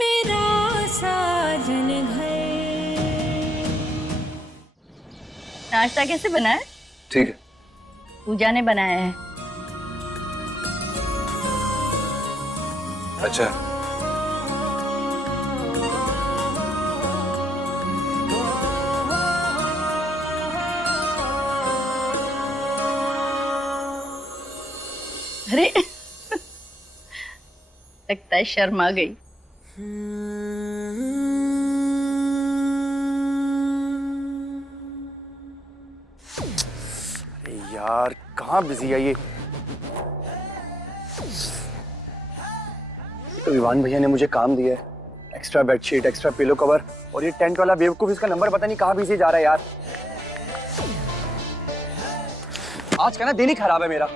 मेरा साजन घर। नाश्ता कैसे बना है? ठीक है। पूजा ने बनाया है। अच्छा। अरे लगता है शर्म आ गई। यार कहाँ बिजी है ये? तो विवान भैया ने मुझे काम दिया है, extra bedsheet, extra pillow cover, और ये टेंट वाला बेवकूफ इसका नंबर पता नहीं कहाँ बिजी जा रहा है यार। आज का ना दिन ही खराब है मेरा,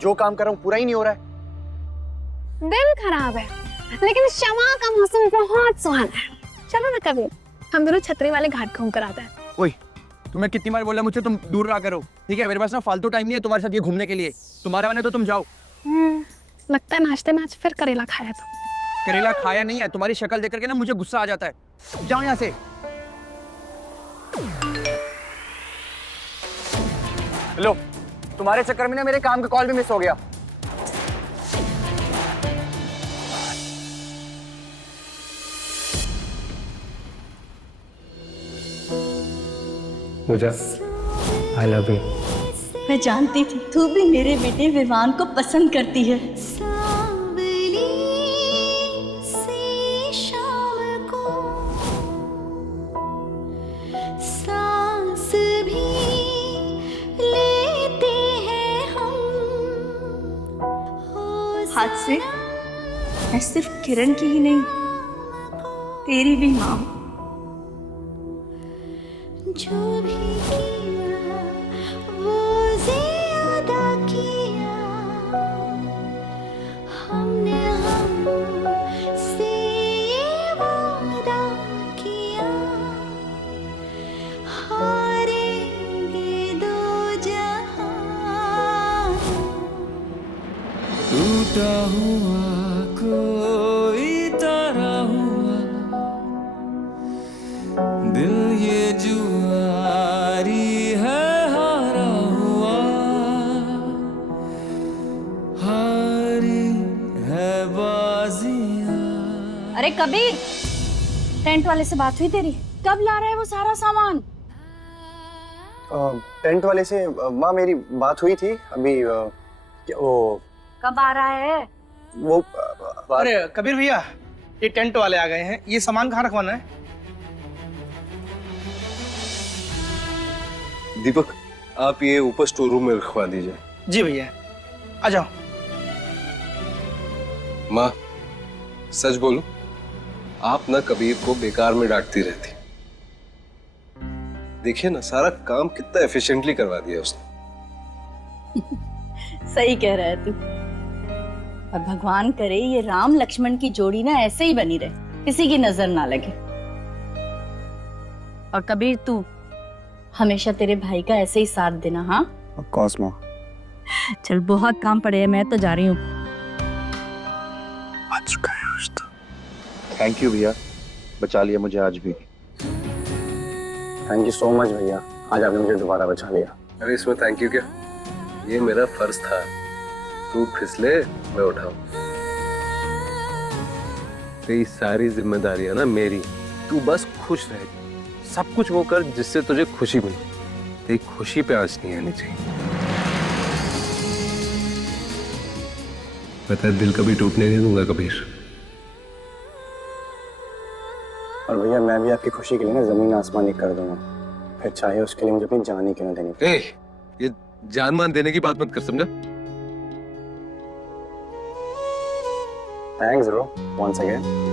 जो काम कर रहा हूँ पूरा ही नहीं हो रहा है। दिल खराब है लेकिन शमा का मौसम बहुत सुहाना है। चलो ना कभी हम दोनों छतरी वाले घाट घूम कर आते हैं। ओए, तुम्हें कितनी बार बोला मुझे तुम दूर रहा करो, ठीक है? मेरे पास ना फालतू टाइम नहीं है तुम्हारे साथ ये घूमने के लिए। तुम्हारे वाले तो तुम जाओ। लगता है नाश्ते में आज फिर करेला खाया था। करेला खाया नहीं है, तुम्हारी शक्ल देख करके ना मुझे गुस्सा आ जाता है। जाओ यहाँ से। लो, तुम्हारे चक्कर में ना मेरे काम का कॉल भी मिस हो गया। पूजा, I love you। मैं जानती थी तू भी मेरे बेटे विवान को पसंद करती है। सांवली सी शाम को सांस भी लेते हैं हम। हाथ से मैं सिर्फ किरण की ही नहीं, तेरी भी माँ हूँ। जो भी किया वो ज़्यादा किया हमने, हमसे ये वादा किया हारेंगे दो जहां। टूटा हुआ कोई तारा हुआ दिल, ये जुआरी है हारा हुआ, हारी है बाजियां। अरे कबीर, टेंट वाले से बात हुई तेरी? कब ला रहा है वो सारा सामान? टेंट वाले से माँ मेरी बात हुई थी अभी। वो कब आ रहा है? वो अरे कबीर भैया, ये टेंट वाले आ गए हैं। ये सामान कहाँ रखवाना है? दीपक, आप ये ऊपर स्टोर रूम में रखवा दीजिए। जी भैया, आ जाओ। माँ, सच बोलो, आप ना कबीर को बेकार में डांटती रहती। देखिए ना, सारा काम कितना एफिशिएंटली करवा दिया उसने। सही कह रहा है तू। और भगवान करे ये राम लक्ष्मण की जोड़ी ना ऐसे ही बनी रहे, किसी की नजर ना लगे। और कबीर, तू हमेशा तेरे भाई का ऐसे ही साथ देना। हाँ, ऑफ कोर्स माँ। चल, बहुत काम पड़े हैं, मैं तो जा रही हूँ। थैंक यू भैया, बचा लिया मुझे आज भी। थैंक यू सो मच भैया, आज आपने मुझे दोबारा बचा लिया। अरे इसमें थैंक यू क्या, ये मेरा फर्ज था। तू फिसले मैं उठाऊं। तेरी सारी जिम्मेदारियां ना मेरी। तू बस खुश रह, सब कुछ वो कर जिससे तुझे खुशी मिले। तेरी खुशी पे आंच नहीं आनी चाहिए। पता है, दिल कभी टूटने नहीं दूंगा कबीर। और भैया मैं भी आपकी खुशी के लिए ना जमीन आसमान एक कर दूंगा, फिर चाहे उसके लिए मुझे अपनी जान ही क्यों ना देनी पड़े। ये जान मान देने की बात मत कर, समझा? Thanks bro, once again.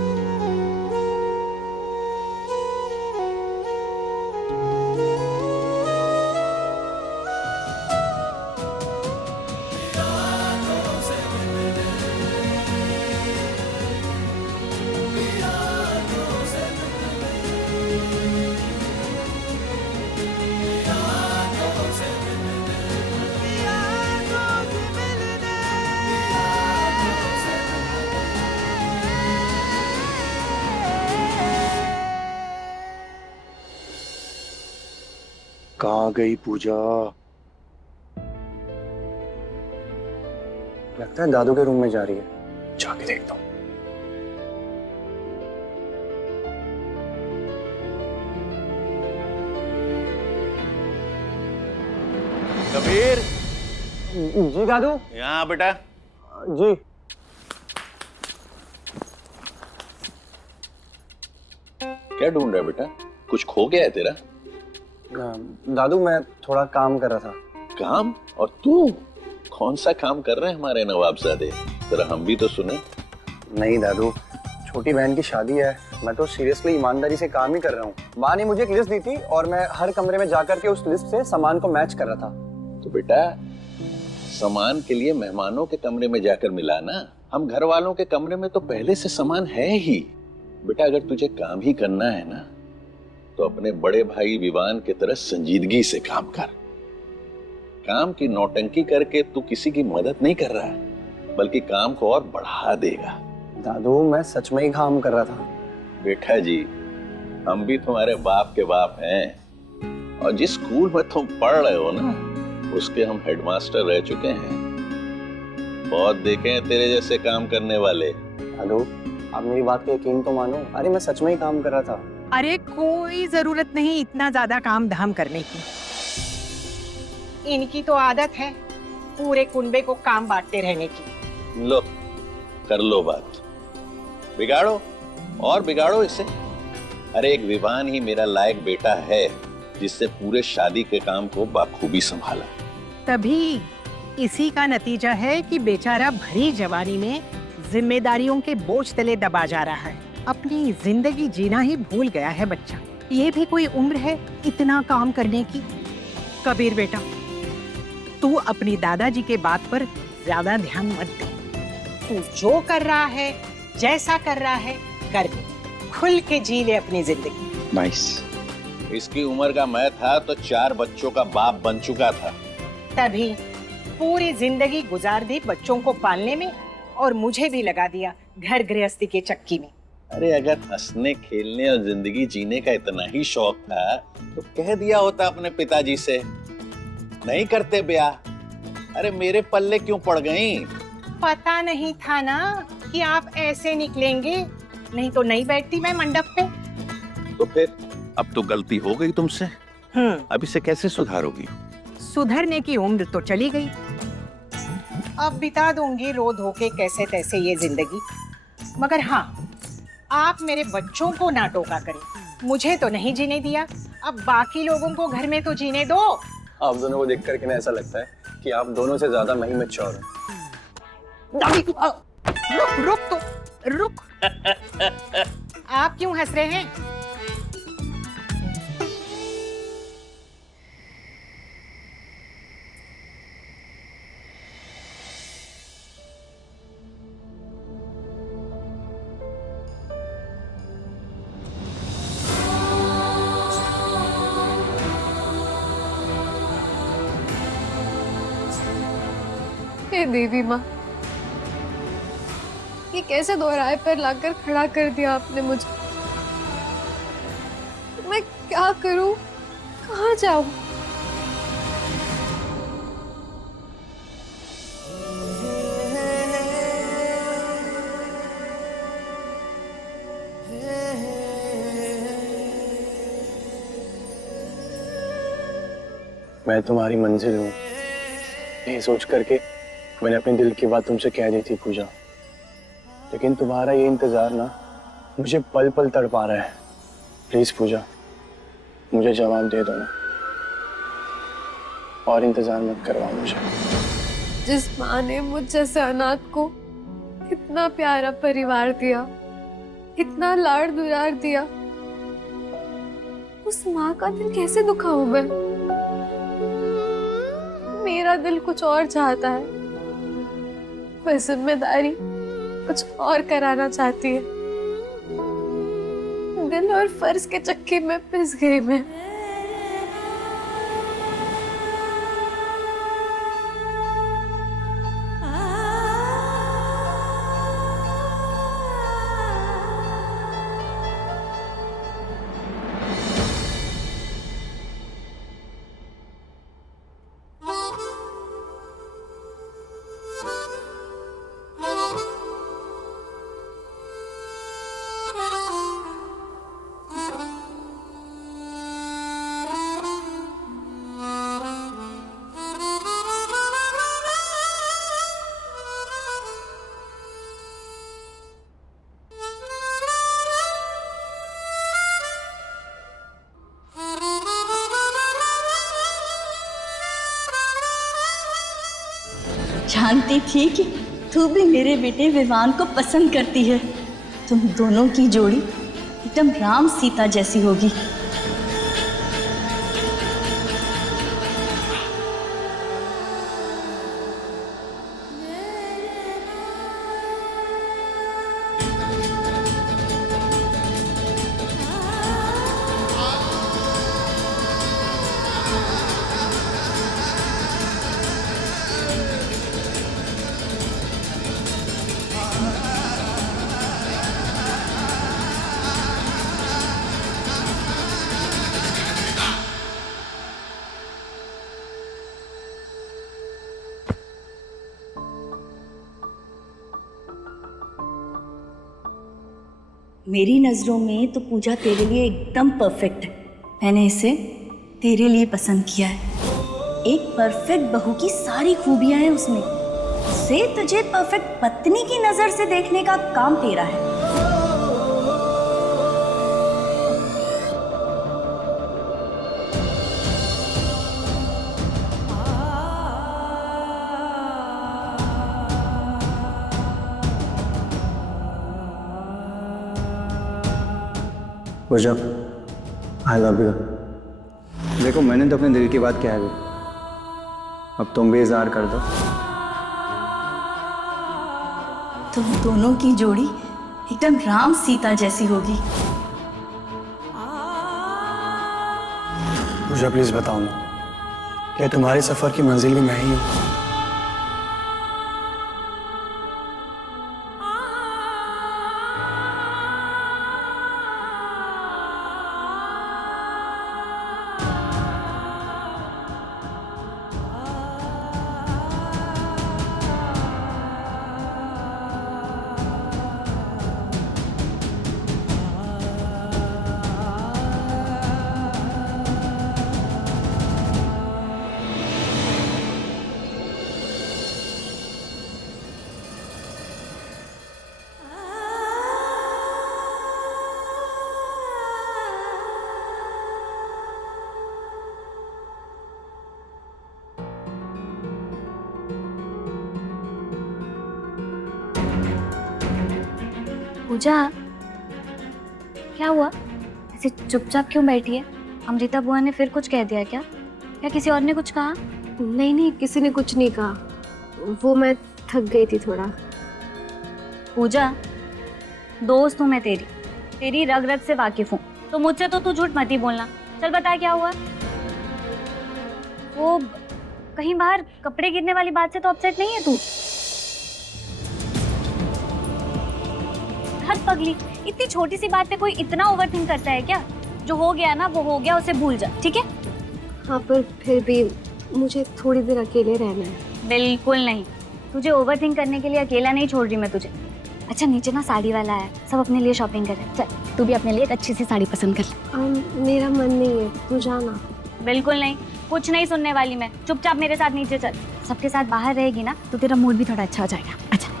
कहाँ गई पूजा? लगता है दादू के रूम में जा रही है, जाके देखता हूँ। कबीर, जी दादू। यहाँ बेटा। जी। क्या ढूंढ रहा है बेटा? कुछ खो गया है तेरा? दादू मैं थोड़ा काम कर रहा था। काम? और तू कौन सा काम कर रहे हैं हमारे नवाबजादे? जरा हम भी तो सुने। नहीं दादू, छोटी बहन की शादी है, मैं तो सीरियसली ईमानदारी से काम ही कर रहा हूँ। माँ ने मुझे एक लिस्ट दी थी और मैं हर कमरे में जाकर के उस लिस्ट से सामान को मैच कर रहा था। तो बेटा, सामान के लिए मेहमानों के कमरे में जाकर मिला ना। हम घर वालों के कमरे में तो पहले से सामान है ही। बेटा, अगर तुझे काम ही करना है ना, तो अपने बड़े भाई विवान की तरह संजीदगी से काम कर। काम की नौटंकी करके तू किसी की मदद नहीं कर रहा है, बल्कि काम को और बढ़ा देगा। दादू मैं सच में ही काम कर रहा था। बेटा जी, हम भी तुम्हारे बाप के बाप हैं, और जिस स्कूल में तुम पढ़ रहे हो ना, उसके हम हेडमास्टर रह चुके हैं। बहुत देखे हैं तेरे जैसे काम करने वाले। दादू आप मेरी बात पे यकीन तो मानो, अरे मैं सच में ही काम कर रहा था। अरे कोई जरूरत नहीं इतना ज्यादा काम धाम करने की। इनकी तो आदत है पूरे कुनबे को काम बांटते रहने की। लो, कर लो बात, बिगाड़ो और बिगाड़ो इसे। अरे एक विवान ही मेरा लायक बेटा है, जिससे पूरे शादी के काम को बाखूबी संभाला। तभी इसी का नतीजा है कि बेचारा भरी जवानी में जिम्मेदारियों के बोझ तले दबा जा रहा है। अपनी जिंदगी जीना ही भूल गया है बच्चा। ये भी कोई उम्र है इतना काम करने की? कबीर बेटा, तू अपनी दादाजी के बात पर ज्यादा ध्यान मत दे। तू जो कर रहा है, जैसा कर रहा है, कर ले, खुल के जी ले अपनी जिंदगी। नाइस। इसकी उम्र का मैं था तो 4 बच्चों का बाप बन चुका था। तभी पूरी जिंदगी गुजार दी बच्चों को पालने में, और मुझे भी लगा दिया घर गृहस्थी के चक्की में। अरे अगर हंसने खेलने और जिंदगी जीने का इतना ही शौक था, तो कह दिया होता अपने पिताजी से, नहीं करते ब्याह। अरे मेरे पल्ले क्यों पड़ गई? पता नहीं था ना कि आप ऐसे निकलेंगे, नहीं तो नहीं बैठती मैं मंडप पे। तो फिर अब तो गलती हो गई तुमसे, अब इसे कैसे सुधारोगी? सुधरने की उम्र तो चली गई, अब बिता दूंगी रो धो के कैसे तैसे ये जिंदगी। मगर हाँ, आप मेरे बच्चों को ना टोका करें। मुझे तो नहीं जीने दिया, अब बाकी लोगों को घर में तो जीने दो। आप दोनों को देख करके ना ऐसा लगता है कि आप दोनों से ज्यादा मैं ही मैच्योर हूँ। रुक तो रुक। आप क्यों हंस रहे हैं? हे देवी माँ, ये कैसे दोहराए पर लाकर खड़ा कर दिया आपने मुझे। मैं क्या करूं, कहाँ जाऊं? मैं तुम्हारी मंजिल हूँ, ये सोच करके मैंने अपने दिल की बात तुमसे कह दी थी पूजा। लेकिन तुम्हारा ये इंतजार ना मुझे पल पल तड़पा रहा है। प्लीज पूजा, मुझे जवाब दे दो ना, और इंतजार मत करवाओ मुझे। जिस माँ ने मुझ जैसे अनाथ को इतना प्यारा परिवार दिया, इतना लाड़ दुलार दिया, उस माँ का दिल कैसे दुखाऊं मैं? मेरा दिल कुछ और चाहता है, वह जिम्मेदारी कुछ और कराना चाहती है। दिल और फर्ज के चक्के में पिस गई मैं। जानती थी कि तू भी मेरे बेटे विवान को पसंद करती है। तुम दोनों की जोड़ी एकदम राम सीता जैसी होगी। मेरी नज़रों में तो पूजा तेरे लिए एकदम परफेक्ट है। मैंने इसे तेरे लिए पसंद किया है। एक परफेक्ट बहू की सारी खूबियां हैं उसमें। उसे तुझे परफेक्ट पत्नी की नज़र से देखने का काम तेरा है। पूजा, आई लव यू। देखो मैंने तो अपने दिल की बात कह दी, अब तुम भी इजहार कर दो। तुम दोनों की जोड़ी एकदम राम सीता जैसी होगी। पूजा प्लीज बताओ ना, क्या तुम्हारे सफर की मंजिल भी मैं ही हूँ? पूजा, क्या हुआ? ऐसे चुपचाप क्यों बैठी है? अमृता बुआ ने फिर कुछ कह दिया क्या? या किसी और ने कुछ कहा? नहीं नहीं, किसी ने कुछ नहीं कहा। वो मैं थक गई थी थोड़ा। पूजा, दोस्त हूँ मैं तेरी रग रग से वाकिफ हूँ, तो मुझसे तो तू झूठ मत ही बोलना। चल बता क्या हुआ? वो कहीं बाहर कपड़े गिरने वाली बात से तो अपसेट नहीं है तू? हद पगली, इतनी छोटी सी बात पे कोई इतना ओवरथिंक करता है क्या? जो हो गया ना वो हो गया, उसे भूल जा, ठीक है? हाँ, पर फिर भी मुझे थोड़ी देर अकेले रहना है। बिल्कुल नहीं, तुझे ओवरथिंक करने के लिए अकेला नहीं छोड़ रही मैं तुझे। अच्छा नीचे ना साड़ी वाला है, सब अपने लिए शॉपिंग कर रहे हैं। चल तू भी अपने लिए एक अच्छी सी साड़ी पसंद कर ले। मेरा मन नहीं है, तू जाना। बिल्कुल नहीं, कुछ नहीं सुनने वाली मैं। चुपचाप मेरे साथ नीचे चल। सबके साथ बाहर रहेगी ना तो तेरा मूड भी थोड़ा अच्छा हो जाएगा। अच्छा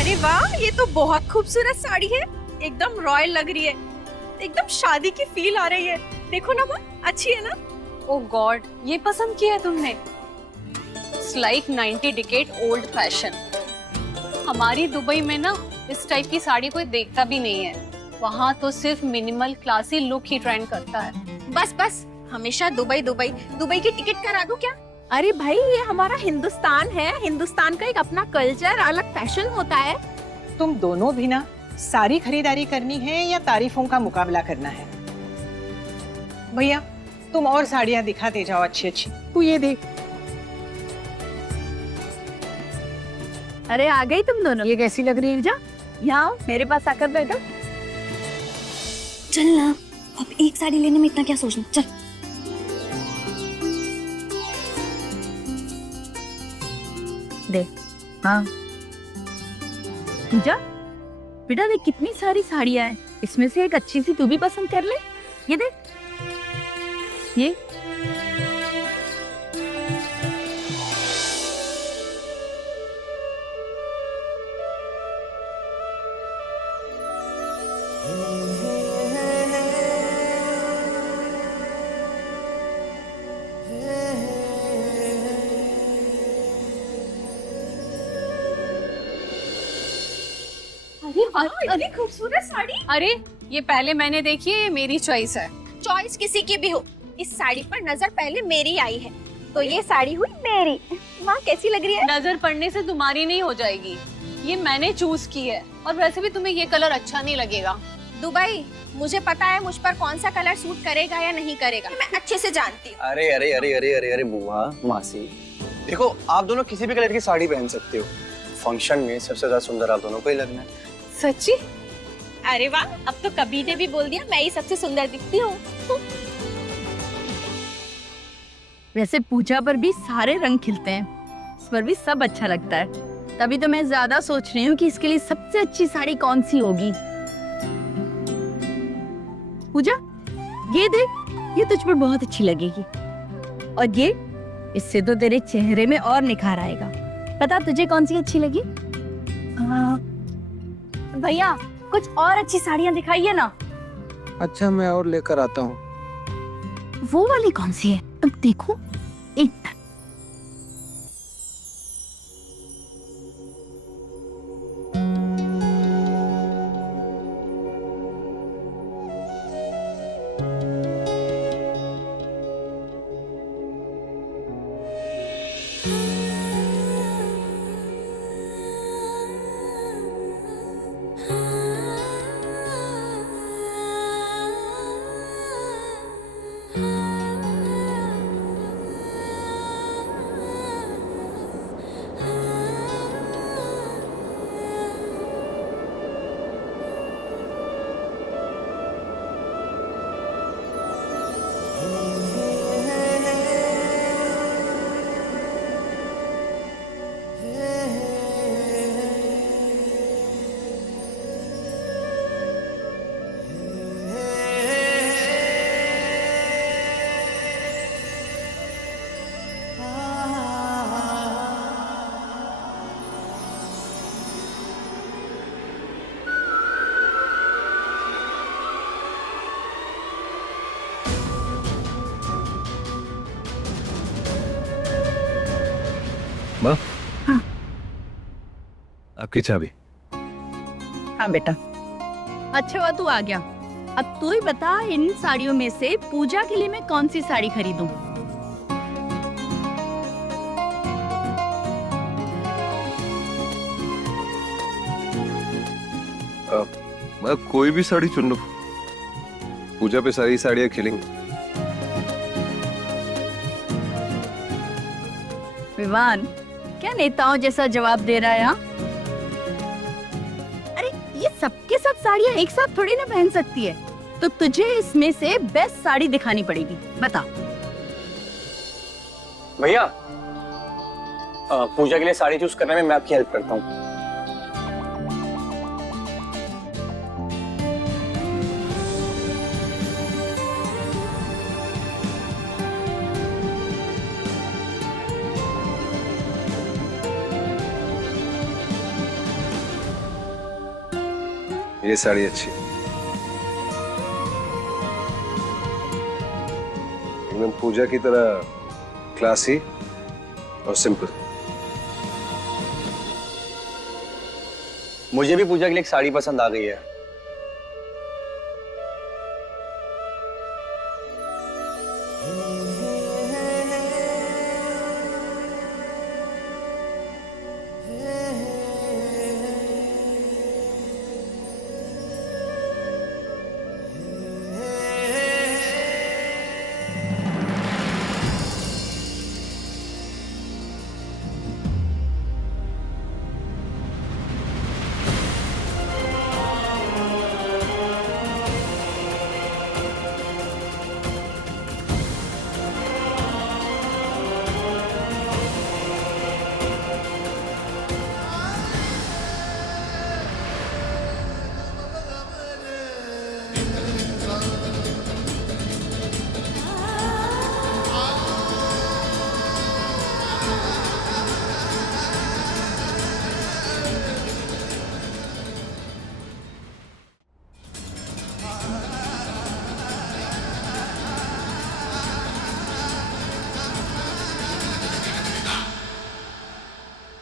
अरे वाह, ये तो बहुत खूबसूरत साड़ी है, एकदम रॉयल लग रही है, एकदम शादी की फील आ रही है। देखो ना माँ, अच्छी है ना? ओह गॉड, ये पसंद किया है तुमने? It's like 90 decade old fashion. हमारी दुबई में ना इस टाइप की साड़ी कोई देखता भी नहीं है। वहाँ तो सिर्फ मिनिमल क्लासी लुक ही ट्रेंड करता है। बस बस, हमेशा दुबई दुबई दुबई की टिकट करा दूं क्या? अरे भाई, ये हमारा हिंदुस्तान है। हिंदुस्तान का एक अपना कल्चर, अलग फैशन होता है। तुम दोनों भी ना सारी खरीदारी करनी है या तारीफों का मुकाबला करना है? भैया तुम और साड़ियाँ दिखाते जाओ अच्छी अच्छी। तू ये देख। अरे आ गई तुम दोनों। ये कैसी लग रही है जा? यहाँ मेरे पास आकर बैठो। चल ना, अब एक साड़ी लेने में इतना क्या सोचना। चल देख। हाँ पूजा बेटा, देख कितनी सारी साड़ियाँ हैं, इसमें से एक अच्छी सी तू भी पसंद कर ले। ये देख, ये अरे खूबसूरत साड़ी। अरे ये पहले मैंने देखी है, ये मेरी चॉइस है। चॉइस किसी की भी हो, इस साड़ी पर नजर पहले मेरी आई है, तो ये साड़ी हुई मेरी। माँ कैसी लग रही है? नजर पड़ने से तुम्हारी नहीं हो जाएगी, ये मैंने चूज की है। और वैसे भी तुम्हें ये कलर अच्छा नहीं लगेगा। दुबई, मुझे पता है मुझ पर कौन सा कलर सूट करेगा या नहीं करेगा, मैं अच्छे से जानती हूँ। अरे अरे अरे अरे अरे अरे बुआ, मासी, देखो आप दोनों किसी भी कलर की साड़ी पहन सकते हो। फंक्शन में सबसे ज्यादा सुंदर आप दोनों को ही लगना है। सच्ची? अरे वाह, अब तो कबीर ने भी बोल दिया मैं ही सबसे सुंदर दिखती हूँ। वैसे पूजा पर भी सारे रंग खिलते हैं, इस पर भी सब अच्छा लगता है। तभी तो मैं ज्यादा सोच रही हूँ कि इसके लिए सबसे अच्छी साड़ी कौन सी होगी। पूजा, ये देख, ये तुझ पर बहुत अच्छी लगेगी। और ये, इससे तो तेरे चेहरे में और निखार आएगा। पता तुझे कौन सी अच्छी लगी? भैया कुछ और अच्छी साड़ियाँ दिखाइए ना। अच्छा मैं और लेकर आता हूँ। वो वाली कौन सी है? अब देखो, एक माँ, आपकी चाबी। हाँ बेटा, अच्छा हुआ तू आ गया। अब तू ही बता, इन साड़ियों में से पूजा के लिए मैं कौन सी साड़ी खरीदूं? माँ कोई भी साड़ी चुन लो, पूजा पे सारी साड़ियाँ खिलेंगी। विवान, क्या नेताओं जैसा जवाब दे रहा है? हाँ? अरे ये सबके सब साड़ियाँ एक साथ थोड़ी ना पहन सकती है, तो तुझे इसमें से बेस्ट साड़ी दिखानी पड़ेगी। बता। भैया, पूजा के लिए साड़ी चूज करने में मैं आपकी हेल्प करता हूँ। ये साड़ी अच्छी है, एकदम पूजा की तरह क्लासी और सिंपल। मुझे भी पूजा के लिए एक साड़ी पसंद आ गई है।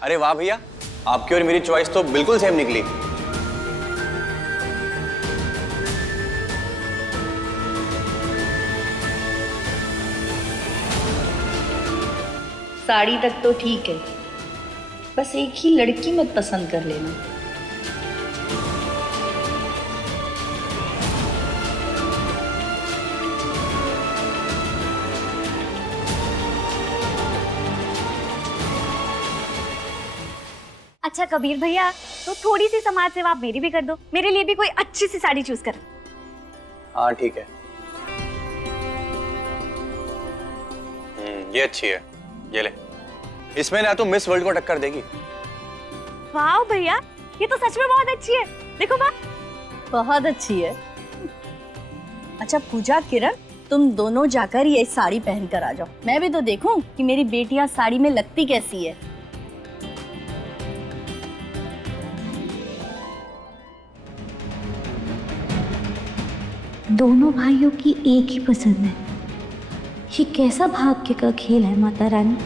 अरे वाह भैया, आपकी और मेरी चॉइस तो बिल्कुल सेम निकली। साड़ी तक तो ठीक है, बस एक ही लड़की मत पसंद कर लेना। अच्छा कबीर भैया, तो थोड़ी सी समाज सेवा आप मेरी भी कर दो, मेरे लिए भी कोई अच्छी सी साड़ी चूज कर। हाँ ठीक है। ये अच्छी है, ये ले। इसमें ना तो मिस वर्ल्ड को टक्कर देगी। वाह भैया, ये तो सच में बहुत अच्छी है। देखो माँ, बहुत अच्छी है। अच्छा पूजा, किरण, तुम दोनों जाकर ये साड़ी पहन कर आ जाओ, मैं भी तो देखूं कि मेरी बेटियां साड़ी में लगती कैसी है। दोनों भाइयों की एक ही पसंद है। ये कैसा भाग्य का खेल है माता रानी।